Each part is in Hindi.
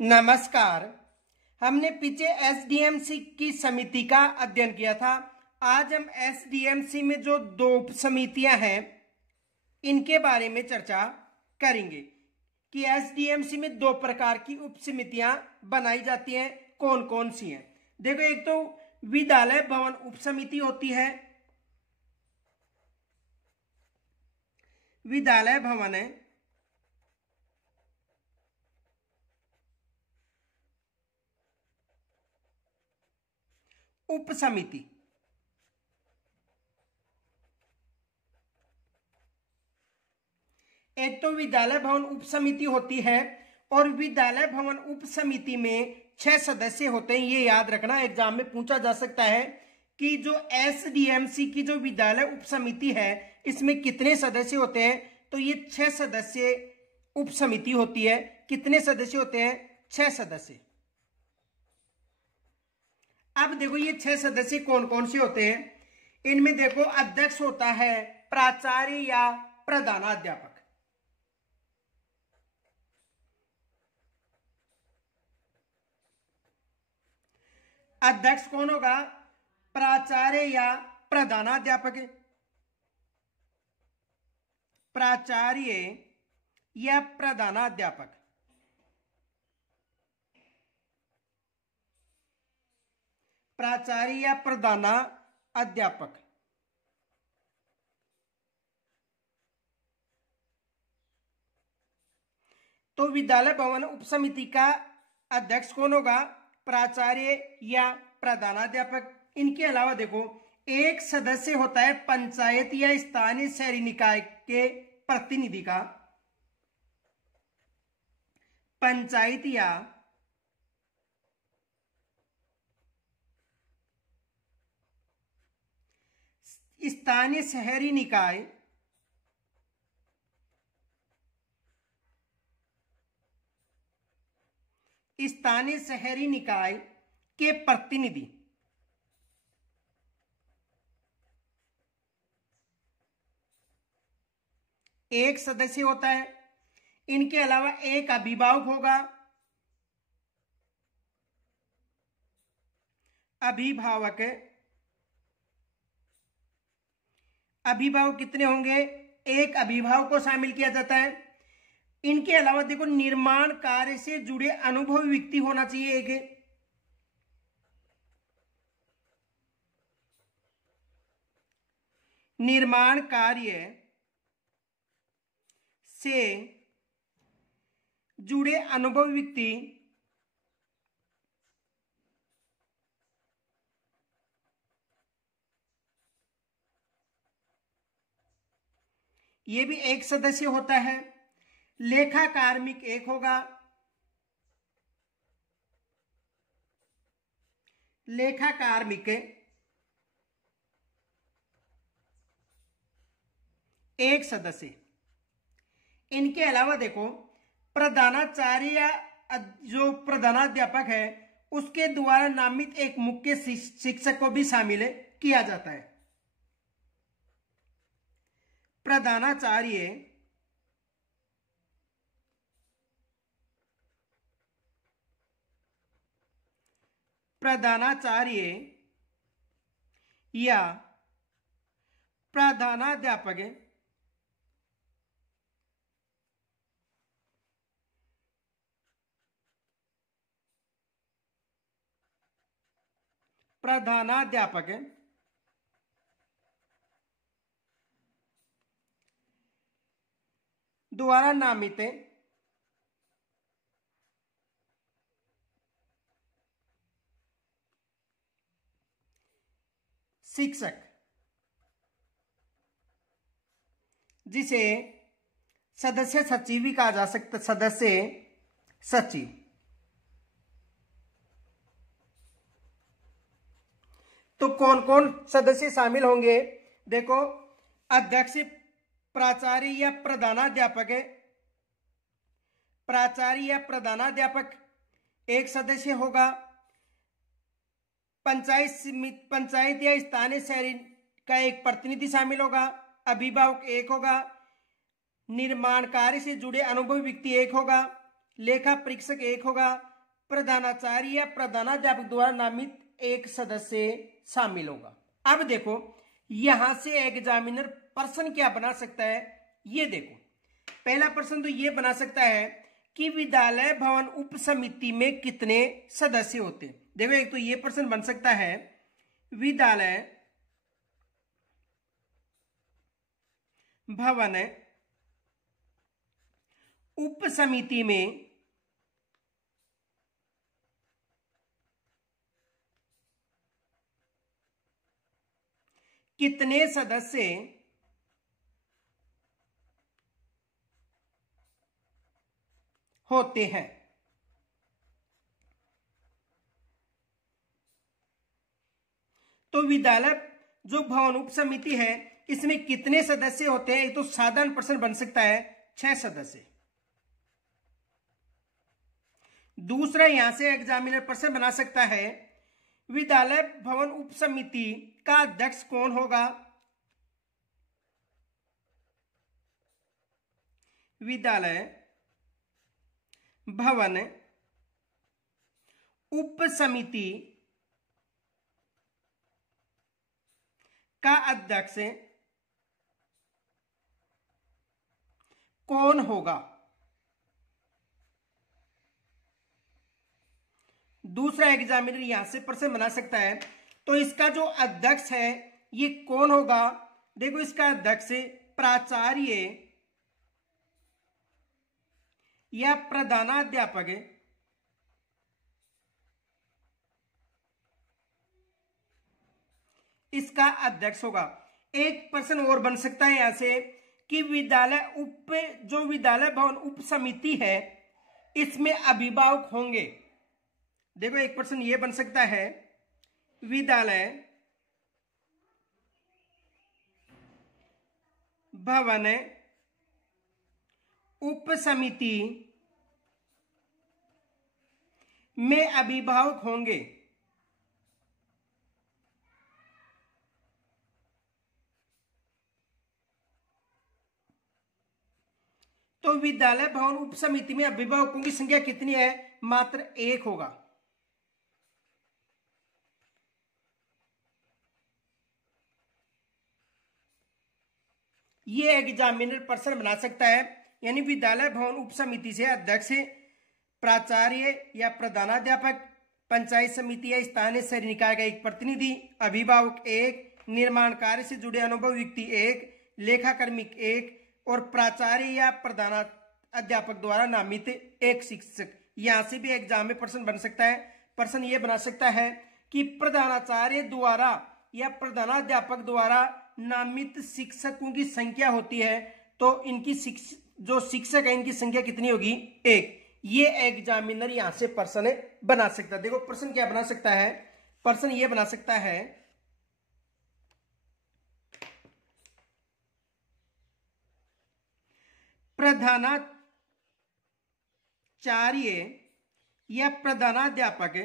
नमस्कार। हमने पीछे एसडीएमसी की समिति का अध्ययन किया था। आज हम एसडीएमसी में जो दो उप समितियां हैं इनके बारे में चर्चा करेंगे कि एसडीएमसी में दो प्रकार की उप समितियां बनाई जाती हैं, कौन कौन सी हैं। देखो, एक तो विद्यालय भवन उप समिति होती है, विद्यालय भवन है, उप समिति। एक तो विद्यालय भवन उप समिति होती है और विद्यालय भवन उप समिति में 6 सदस्य होते हैं। ये याद रखना, एग्जाम में पूछा जा सकता है कि जो एसडीएमसी की जो विद्यालय उप समिति है इसमें कितने सदस्य होते हैं। तो ये 6 सदस्य उप समिति होती है। कितने सदस्य होते हैं? 6 सदस्य। अब देखो, ये 6 सदस्य कौन कौन से होते हैं। इनमें देखो, अध्यक्ष होता है प्राचार्य या प्रधानाध्यापक। अध्यक्ष कौन होगा? प्राचार्य या प्रधानाध्यापक। प्राचार्य या प्रधानाध्यापक। प्राचार्य या प्रधानाध्यापक। तो विद्यालय भवन उप समिति का अध्यक्ष कौन होगा? प्राचार्य या प्रधानाध्यापक। इनके अलावा देखो, एक सदस्य होता है पंचायत या स्थानीय शहरी निकाय के प्रतिनिधि का। पंचायत या स्थानीय शहरी निकाय के प्रतिनिधि। एक सदस्य होता है। इनके अलावा एक अभिभावक होगा। अभिभावक कितने होंगे? एक अभिभावक को शामिल किया जाता है। इनके अलावा देखो, निर्माण कार्य से जुड़े अनुभवी व्यक्ति होना चाहिए एक। निर्माण कार्य से जुड़े अनुभवी व्यक्ति ये भी एक सदस्य होता है। लेखा कार्मिक एक होगा। लेखा कार्मिक एक सदस्य। इनके अलावा देखो, प्रधानाचार्य या जो प्रधानाध्यापक है उसके द्वारा नामित एक मुख्य शिक्षक को भी शामिल किया जाता है। प्रधानाचार्य या प्रधानाध्यापक द्वारा नामित शिक्षक, जिसे सदस्य सचिव भी कहा जा सकता। सदस्य सचिव। तो कौन कौन सदस्य शामिल होंगे? देखो, अध्यक्ष प्राचार्य या प्रधानाध्यापक है। प्राचार्य या प्रधानाध्यापक एक सदस्य होगा। पंचायत या स्थानीय शहरी का एक प्रतिनिधि शामिल होगा। अभिभावक एक होगा। निर्माण कार्य से जुड़े अनुभवी व्यक्ति एक होगा। लेखा परीक्षक एक होगा, प्रधानाचार्य या प्रधानाध्यापक द्वारा नामित एक सदस्य शामिल होगा। अब देखो यहां से एग्जामिनर प्रश्न क्या बना सकता है, ये देखो पहला प्रश्न तो ये बना सकता है कि विद्यालय भवन उप समिति में कितने सदस्य होते हैं। देखो एक तो ये प्रश्न बन सकता है, विद्यालय भवन उप समिति में कितने सदस्य होते हैं। तो विद्यालय जो भवन उप समिति है इसमें कितने सदस्य होते हैं, ये तो साधारण प्रश्न बन सकता है 6 सदस्य। दूसरा यहां से एग्जामिनर प्रश्न बना सकता है, विद्यालय भवन उप समिति का अध्यक्ष कौन होगा। विद्यालय भवन उप समिति का अध्यक्ष कौन होगा। दूसरा एग्जामिनर यहां से प्रश्न बना सकता है, तो इसका जो अध्यक्ष है ये कौन होगा। देखो इसका अध्यक्ष प्राचार्य या प्रधानाध्यापक इसका अध्यक्ष होगा। एक प्रश्न और बन सकता है यहां से कि जो विद्यालय भवन उप समिति है इसमें अभिभावक होंगे। देखो एक प्रश्न ये बन सकता है, विद्यालय भवन उप समिति में अभिभावक होंगे। तो विद्यालय भवन उप समिति में अभिभावकों की संख्या कितनी है, मात्र 1 होगा। ये एग्जामिनर प्रश्न बना सकता है, यानी विद्यालय भवन उप समिति से अध्यक्ष, प्राचार्य या प्रधानाध्यापक, पंचायत समिति या स्थानीय शहरी निकाय का एक प्रतिनिधि, अभिभावक 1, निर्माण कार्य से जुड़े अनुभव व्यक्ति 1, लेखाकर्मी 1 और प्राचार्य या प्रधानाध्यापक द्वारा नामित एक शिक्षक। यहां से भी एग्जाम में प्रश्न बन सकता है। प्रश्न ये बना सकता है कि प्रधानाचार्य द्वारा या प्रधानाध्यापक द्वारा नामित शिक्षकों की संख्या होती है, तो इनकी जो शिक्षक है इनकी संख्या कितनी होगी, 1। ये एग्जामिनर यहां से प्रश्न बना सकता है। देखो प्रश्न क्या बना सकता है, प्रश्न ये बना सकता है, प्रधानाचार्य या प्रधानाध्यापक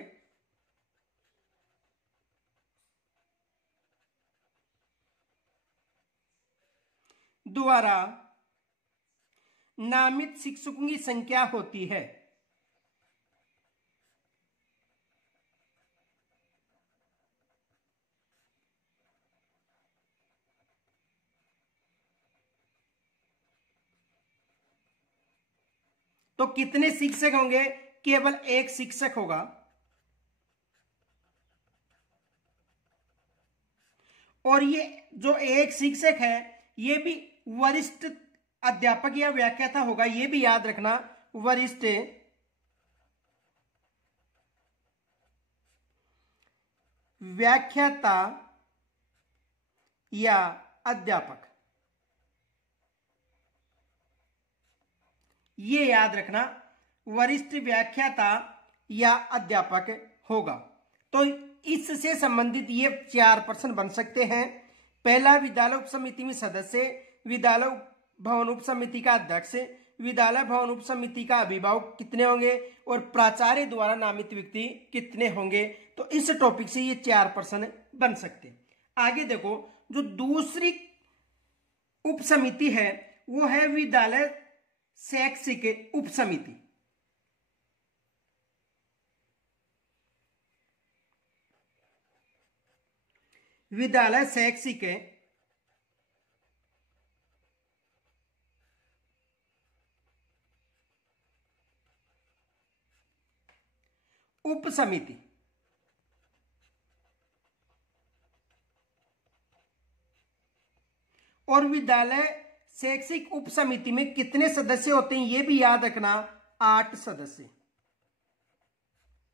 द्वारा नामित शिक्षकों की संख्या होती है। तो कितने शिक्षक होंगे, केवल 1 शिक्षक होगा। और ये जो 1 शिक्षक है ये भी वरिष्ठ अध्यापक या व्याख्याता होगा, ये भी याद रखना, वरिष्ठ व्याख्याता या अध्यापक, ये याद रखना, वरिष्ठ व्याख्याता या अध्यापक होगा। तो इससे संबंधित ये 4 प्रश्न बन सकते हैं। पहला, विद्यालय उप समिति में सदस्य, विद्यालय भवन उप समिति का अध्यक्ष, विद्यालय भवन उप समिति का अभिभावक कितने होंगे और प्राचार्य द्वारा नामित व्यक्ति कितने होंगे। तो इस टॉपिक से ये 4 प्रश्न बन सकते हैं। आगे देखो, जो दूसरी उप समिति है वो है विद्यालय शैक्षिक उप समिति। विद्यालय शैक्षिक उप समिति। और विद्यालय शैक्षिक उप समिति में कितने सदस्य होते हैं, यह भी याद रखना, 8 सदस्य।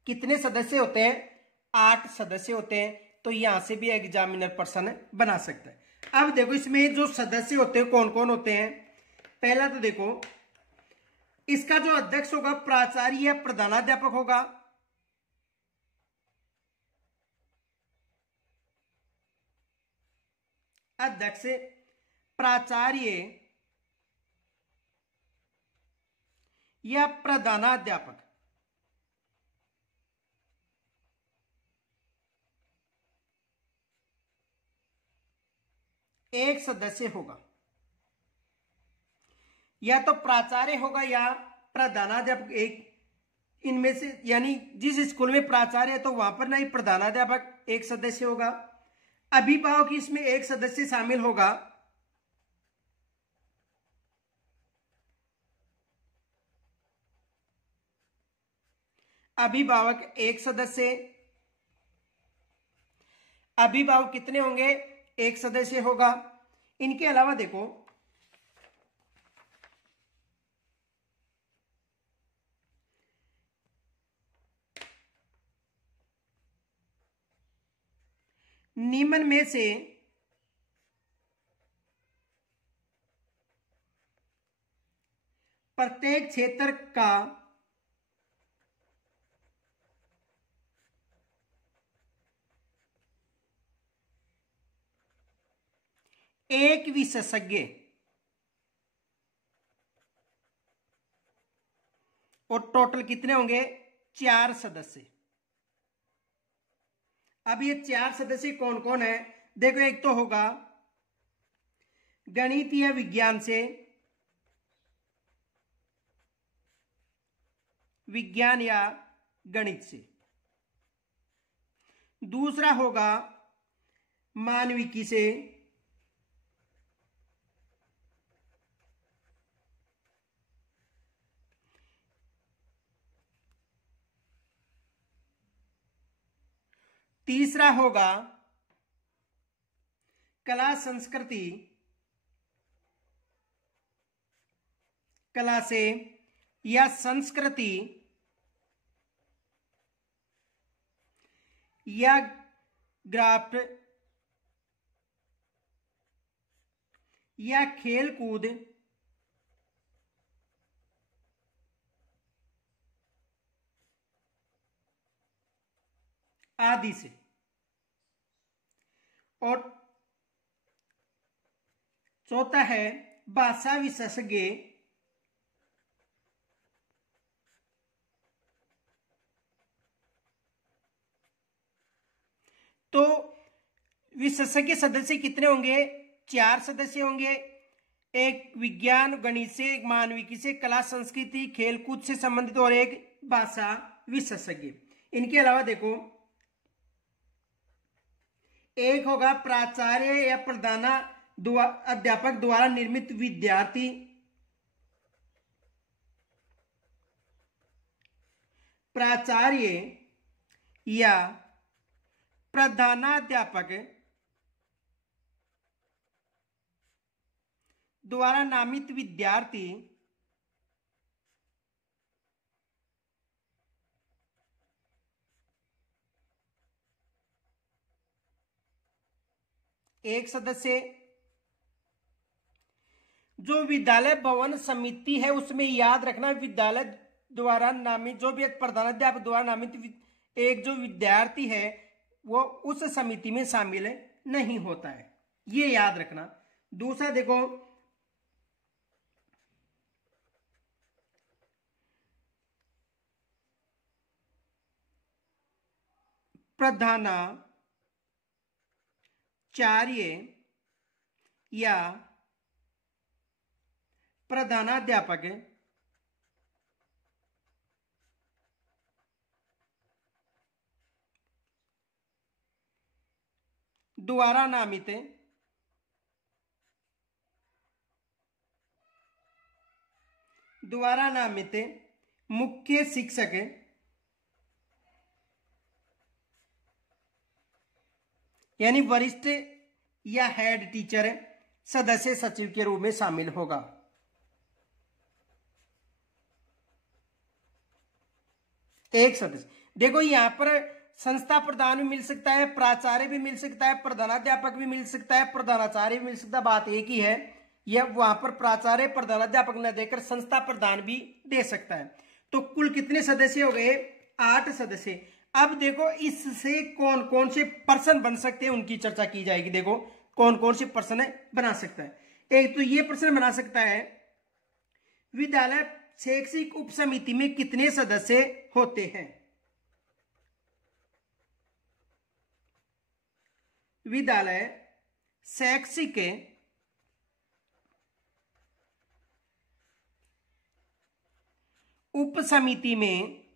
कितने सदस्य होते हैं? 8 सदस्य होते हैं। तो यहां से भी एग्जामिनर प्रश्न बना सकता है। अब देखो इसमें जो सदस्य होते हैं कौन कौन होते हैं। पहला तो देखो, इसका जो अध्यक्ष होगा प्राचार्य या प्रधानाध्यापक होगा। अध्यक्ष प्राचार्य या प्रधानाध्यापक। एक सदस्य होगा, या तो प्राचार्य होगा या प्रधानाध्यापक, एक इनमें से, यानी जिस स्कूल में प्राचार्य है तो वहां पर नहीं, प्रधानाध्यापक एक सदस्य होगा। अभिभावक इसमें एक सदस्य शामिल होगा। अभिभावक एक सदस्य। अभिभावक कितने होंगे? एक सदस्य होगा। इनके अलावा देखो, निम्न में से प्रत्येक क्षेत्र का एक विशेषज्ञ और टोटल कितने होंगे? 4 सदस्य। अब ये 4 सदस्य कौन कौन है? देखो, एक तो होगा गणित या विज्ञान से, विज्ञान या गणित से। दूसरा होगा मानविकी से। तीसरा होगा कला संस्कृति, कला से या संस्कृति या ग्राफ्ट या खेल कूद आदि से। और चौथा है भाषा विशेषज्ञ, तो विशेषज्ञ सदस्य कितने होंगे? 4 सदस्य होंगे। एक विज्ञान गणित से, एक मानविकी से, कला संस्कृति खेलकूद से संबंधित, और एक भाषा विशेषज्ञ। इनके अलावा देखो, एक होगा प्राचार्य या अध्यापक द्वारा निर्मित विद्यार्थी। प्राचार्य या प्रधानाध्यापक द्वारा नामित विद्यार्थी। एक सदस्य। जो विद्यालय भवन समिति है उसमें याद रखना, विद्यालय द्वारा नामित, जो भी एक प्रधानाध्यापक द्वारा नामित एक जो विद्यार्थी है वो उस समिति में शामिल नहीं होता है, ये याद रखना। दूसरा देखो, प्रधानाचार्य या प्रधानाध्यापक द्वारा नामित मुख्य शिक्षक यानी वरिष्ठ या हेड टीचर सदस्य सचिव के रूप में शामिल होगा। एक सदस्य, देखो यहां पर संस्था प्रधान भी मिल सकता है, प्राचार्य भी मिल सकता है, प्रधानाध्यापक भी मिल सकता है, प्रधानाचार्य भी मिल सकता है। बात एक ही है, यह वहां पर प्राचार्य प्रधानाध्यापक न देकर संस्था प्रधान भी दे सकता है। तो कुल कितने सदस्य हो गए? 8 सदस्य। अब देखो इससे कौन कौन से पर्सन बन सकते हैं उनकी चर्चा की जाएगी। देखो कौन कौन से पर्सन बना सकता है। एक तो ये पर्सन बना सकता है, विद्यालय शैक्षिक उप समिति में कितने सदस्य होते हैं? विद्यालय शैक्षिक उप समिति में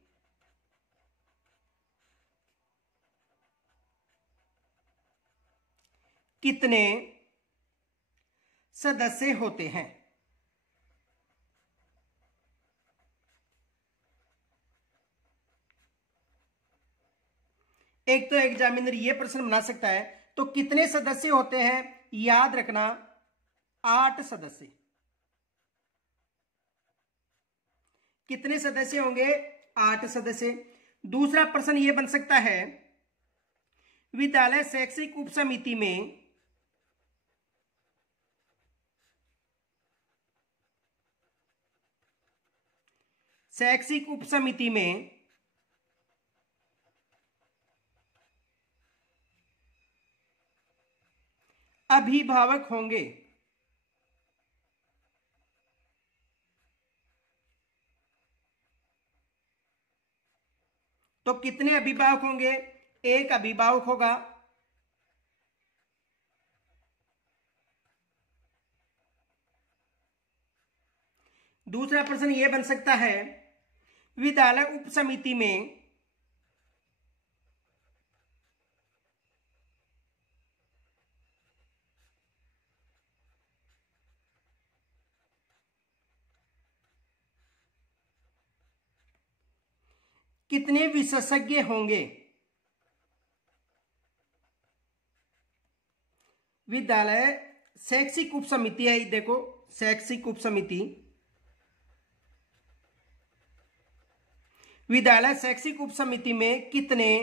कितने सदस्य होते हैं? एक तो एग्जामिनर ये प्रश्न बना सकता है, तो कितने सदस्य होते हैं? याद रखना 8 सदस्य। कितने सदस्य होंगे? 8 सदस्य। दूसरा प्रश्न यह बन सकता है, विद्यालय शैक्षिक उप समिति में अभिभावक होंगे। तो कितने अभिभावक होंगे? एक अभिभावक होगा। दूसरा प्रश्न यह बन सकता है, विद्यालय उप समिति में कितने विशेषज्ञ होंगे? विद्यालय शैक्षिक उप समिति है, देखो शैक्षिक उप समिति, विद्यालय शैक्षिक उप समिति में कितने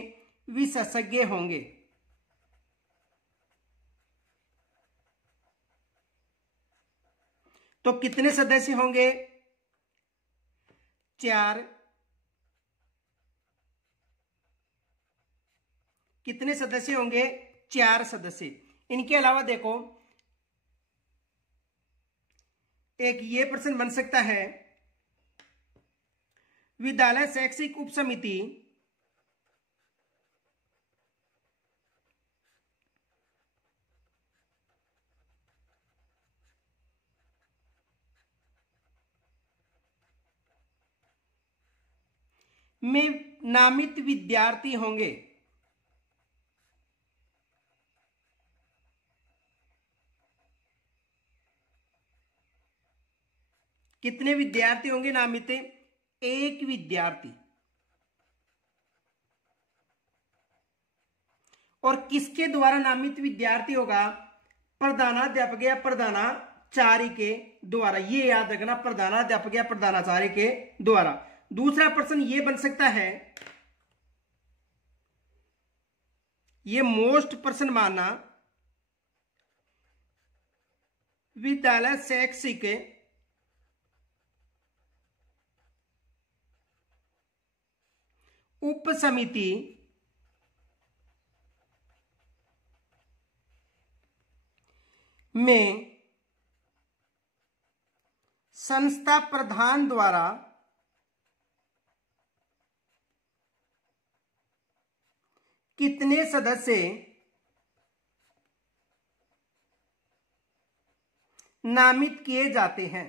विशेषज्ञ होंगे? तो कितने सदस्य होंगे? 4। कितने सदस्य होंगे? 4 सदस्य। इनके अलावा देखो एक ये प्रश्न बन सकता है, विद्यालय शैक्षिक उप समिति में नामित विद्यार्थी होंगे। कितने विद्यार्थी होंगे नामित? 1 विद्यार्थी। और किसके द्वारा नामित विद्यार्थी होगा? प्रधानाध्यापक या प्रधानाचार्य के द्वारा। ये याद रखना, प्रधानाध्यापक या प्रधानाचार्य के द्वारा। दूसरा प्रश्न ये बन सकता है, ये मोस्ट प्रश्न मानना, विद्यालय शैक्षिक उप समिति में संस्था प्रधान द्वारा कितने सदस्य नामित किए जाते हैं?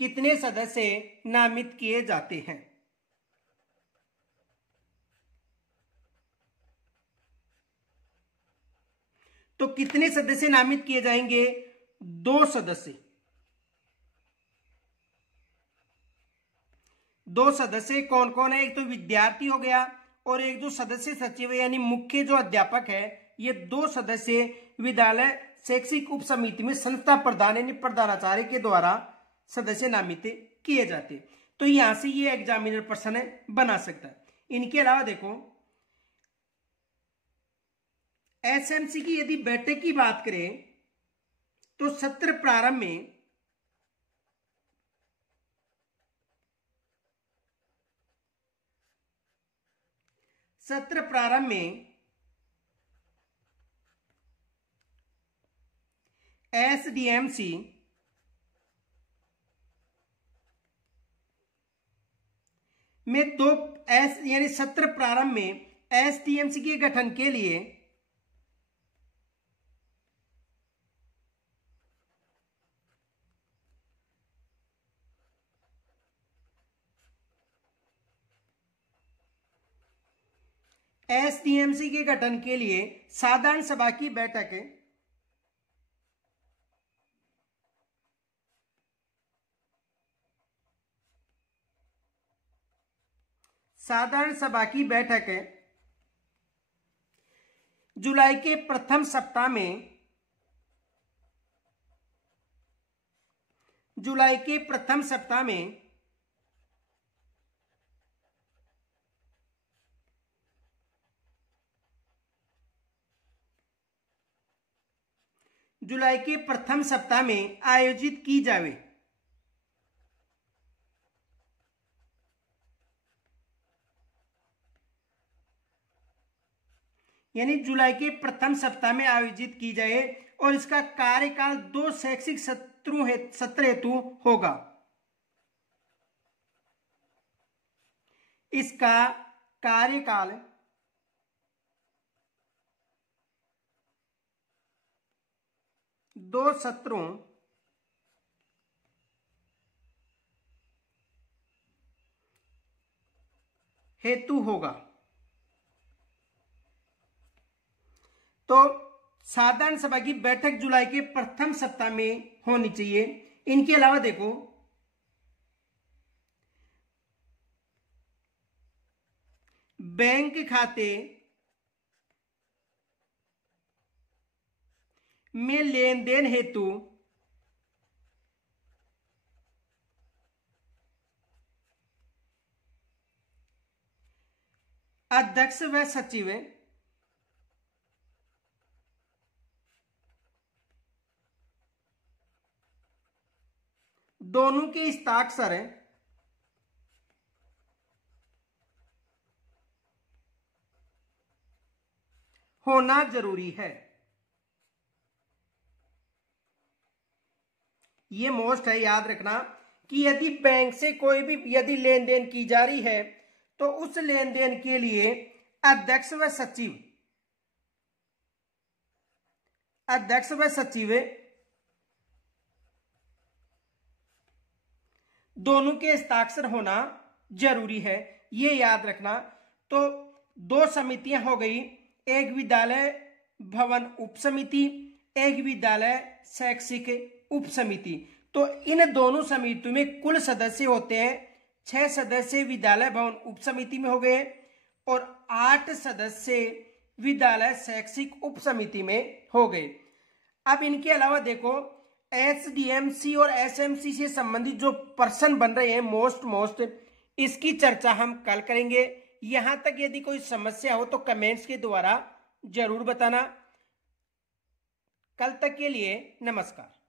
कितने सदस्य नामित किए जाते हैं? तो कितने सदस्य नामित किए जाएंगे? 2 सदस्य। 2 सदस्य कौन कौन है? एक तो विद्यार्थी हो गया और एक जो सदस्य सचिव है यानी मुख्य जो अध्यापक है, ये 2 सदस्य विद्यालय शैक्षिक उप समिति में संस्था प्रधान यानी प्रधानाचार्य के द्वारा सदस्य नामित किए जाते। तो यहां से ये एग्जामिनर प्रश्न बना सकता है। इनके अलावा देखो एसएमसी की यदि बैठक की बात करें तो सत्र प्रारंभ में एसडीएमसी में दो यानी सत्र प्रारंभ में एसडीएमसी के गठन के लिए साधारण सभा की बैठक जुलाई के प्रथम सप्ताह में आयोजित की जावे। यानी जुलाई के प्रथम सप्ताह में आयोजित की जाए और इसका कार्यकाल 2 शैक्षिक सत्र हेतु होगा। इसका कार्यकाल 2 सत्रों हेतु होगा। तो साधारण सभा की बैठक जुलाई के प्रथम सप्ताह में होनी चाहिए। इनके अलावा देखो बैंक खाते में लेन देन हेतु अध्यक्ष व सचिव दोनों के हस्ताक्षर होना जरूरी है। ये मोस्ट है, याद रखना कि यदि बैंक से कोई भी यदि लेन देन की जा रही है तो उस लेन देन के लिए अध्यक्ष व सचिव दोनों के हस्ताक्षर होना जरूरी है, ये याद रखना। तो 2 समितियां हो गई, एक विद्यालय भवन उप समिति, एक विद्यालय शैक्षिक उप समिति। तो इन दोनों समितियों में कुल सदस्य होते हैं 6 सदस्य विद्यालय भवन उप समिति में हो गए और 8 सदस्य विद्यालय शैक्षिक उप समिति में हो गए। अब इनके अलावा देखो एसडीएमसी और एसएमसी से संबंधित जो प्रश्न बन रहे हैं मोस्ट इसकी चर्चा हम कल करेंगे। यहां तक यदि कोई समस्या हो तो कमेंट्स के द्वारा जरूर बताना। कल तक के लिए नमस्कार।